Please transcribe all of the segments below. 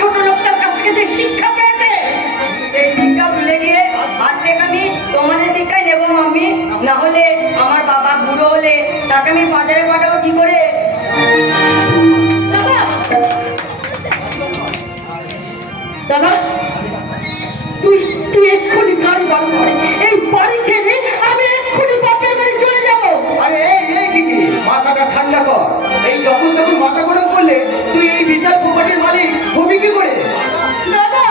ছোট লোকটার কাছ থেকে যে শিক্ষা পেয়েছে সেই শিক্ষা ভুলে গিয়ে আজ থেকে আমি তোমাদের শিক্ষাই নেবো মাম্মি। না হলে আমার বাবা বুড়ো হলে তাকে আমি বাজারে পাঠাবো কি করে? দাদা তুই তুই এক্ষুনি গাড়ি বার করে এই বাড়ি ছেড়ে আমি এক্ষুনি বাপের বাড়ি চলে যাবো। আরে এই কি মাথাটা ঠান্ডা কর। এই যখন তখন মাথা গরম করলে তুই এই বিশাল প্রপার্টির মালিক হবি কি করে? দাদা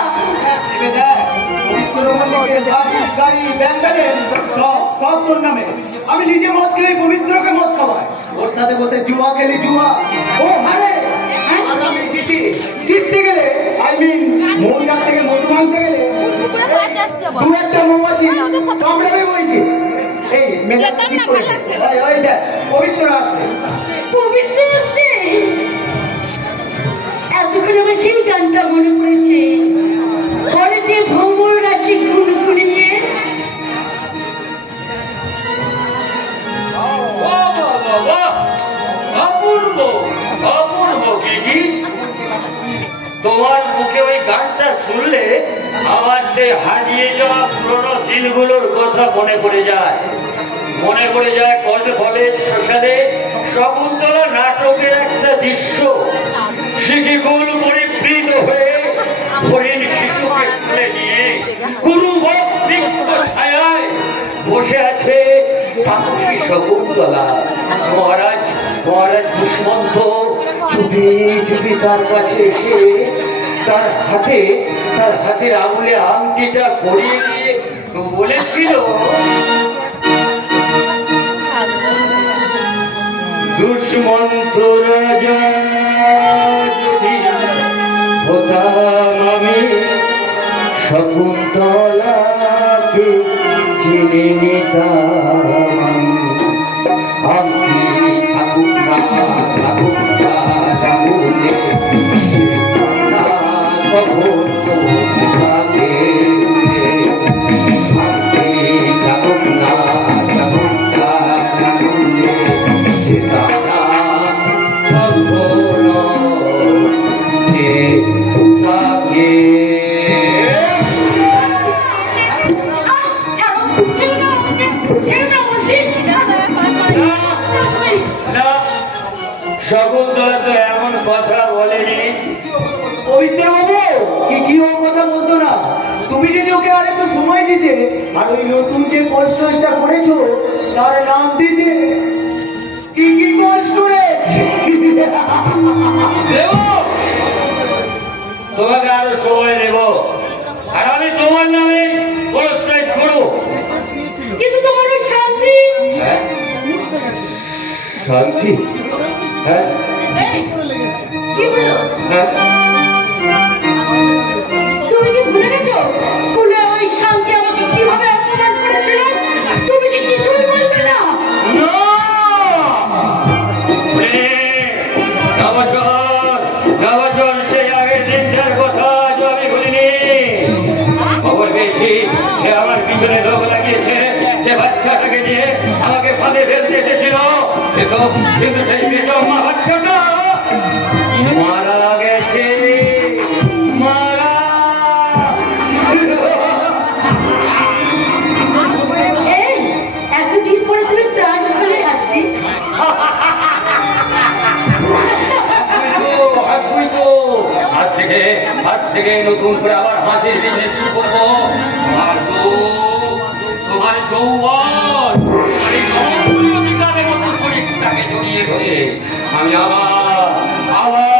গাড়ি ব্যাংকারের সব তোর নামে। আমি নিজে মদ খেলে পবিত্রকে মদ খাওয়াই, ওর সাথে বসে জুয়া খেলি জুয়া, ও হারে আর আমি জিততে গেলে আই মিন মৌজার থেকে মধু ভাঙতে গেলে দু একটা মৌমাছি কামড়াবে বইকে। এই মেলা ওই দেখ পবিত্র আছে। পবিত্র আসছে এতক্ষণ আমার সেই গানটা মনে পড়েছে। ঘরে যে ভ্রমর রাশি খুনে খুনে নিয়ে তোমার মুখে ওই গানটা শুনলে আমার সেই হারিয়ে যাওয়া পুরোনো দিনগুলোর কথা মনে পড়ে যায়। কলেজ শ্মশানে শকুন্তলা নাটকের একটা দৃশ্য। শিখিকুল পরিবৃত হয়ে হরিণ শিশুকে তুলে নিয়ে গুরু বৃক্ষ ছায়ায় বসে আছে সাহসী শকুন্তলা। মহারাজ দুষ্মন্ত চুপি চুপি তার কাছে এসে তার হাতের আঙুলে আংটিটা পরিয়ে দিয়ে বলেছিল, দুষ্মন্ত রাজা যদি হতাম আমি, শকুন্তলাকে চিনে নিতাম আমি। থাকুক না জাগুলে কখনো থাকে, থাকুক না জাগুলে শকুন্তলা তো এমন কথা বলেনি। পবিত্র বাবু কি ওর কথা বলতো না। তুমি যদি ওকে আর একটু সময় দিতে আর ওই নতুন যে কনস্ট্রাকশনটা করেছো তার নাম দিতে কি কনস্ট্রাকশন দেব, তোমাকে আরো সময় দেব আর আমি তোমার নামে কনস্ট্রাক্ট করবো। কিন্তু তোমার ওই শান্তি শান্তি হ্যাঁ কি হলো? হ্যাঁ তুমি কি ভুলে গেছো স্কুলে ওই শান্তি আমাকে কিভাবে অপমান করেছিল? তুমি কি কিছুই বলবে না? সেই আগের দিনটার কথা আজ আমি ভুলিনি। খবর পেয়েছি সে আমার পিছনে লোক লাগিয়েছে, সে বাচ্চাটাকে নিয়ে আমাকে ফাঁদে ফেলতে এসেছিল, কিন্তু সেই বেজন্মা বাচ্চাটা মারা গেছে। এতদিন পরে তুমি প্রাণ খুলে হাসি। আজ থেকে নতুন করে আবার হাসির বিজনেস শুরু করবো। আর তোমার যৌবন অধিকারের মতো শরীরটাকে জড়িয়ে ধরে আমি আবার